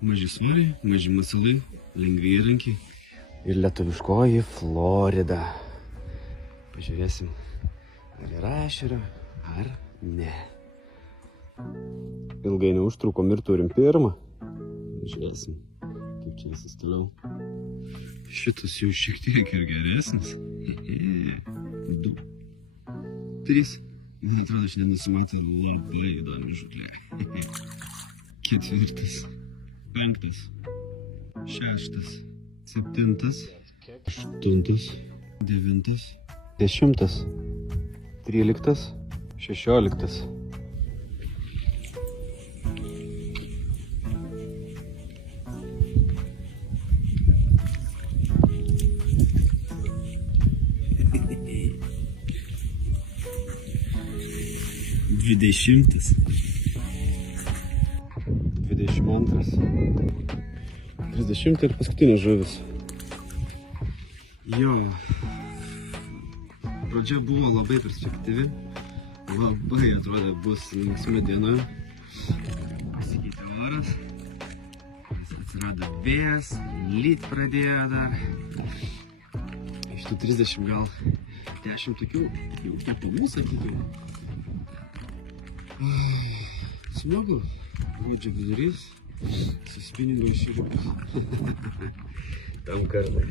Maži svoriai, maži masalai, lengvi įrankiai. Ir lietuviškoji Florida. Pažiūrėsim, ar yra ešerio, ar ne. Ilgai neužtrukom ir turim pirmą. Žiūrėsim, kaip čia visas toliau. Šitas jau šiek tiek ir geresnis. 2, 3. Man atrodo, aš nenusimatau labai įdomi žuklė. 4, 5, 6, 7, 8, 9, 10, 13, 16. Dvidešimtas. 22. 30 ir paskutinė žuvis. Jo. Pradžia buvo labai perspektyvi. Labai atrodė bus linksma diena. Pasikeitė oras. Atsirado vėjas. Lyt pradėjo dar. Iš tų 30 gal 10 tokių jau kepamų, sakykime. Smagu. Gruodžio vidurys. Su spiningo išėliukas. Tam kartą.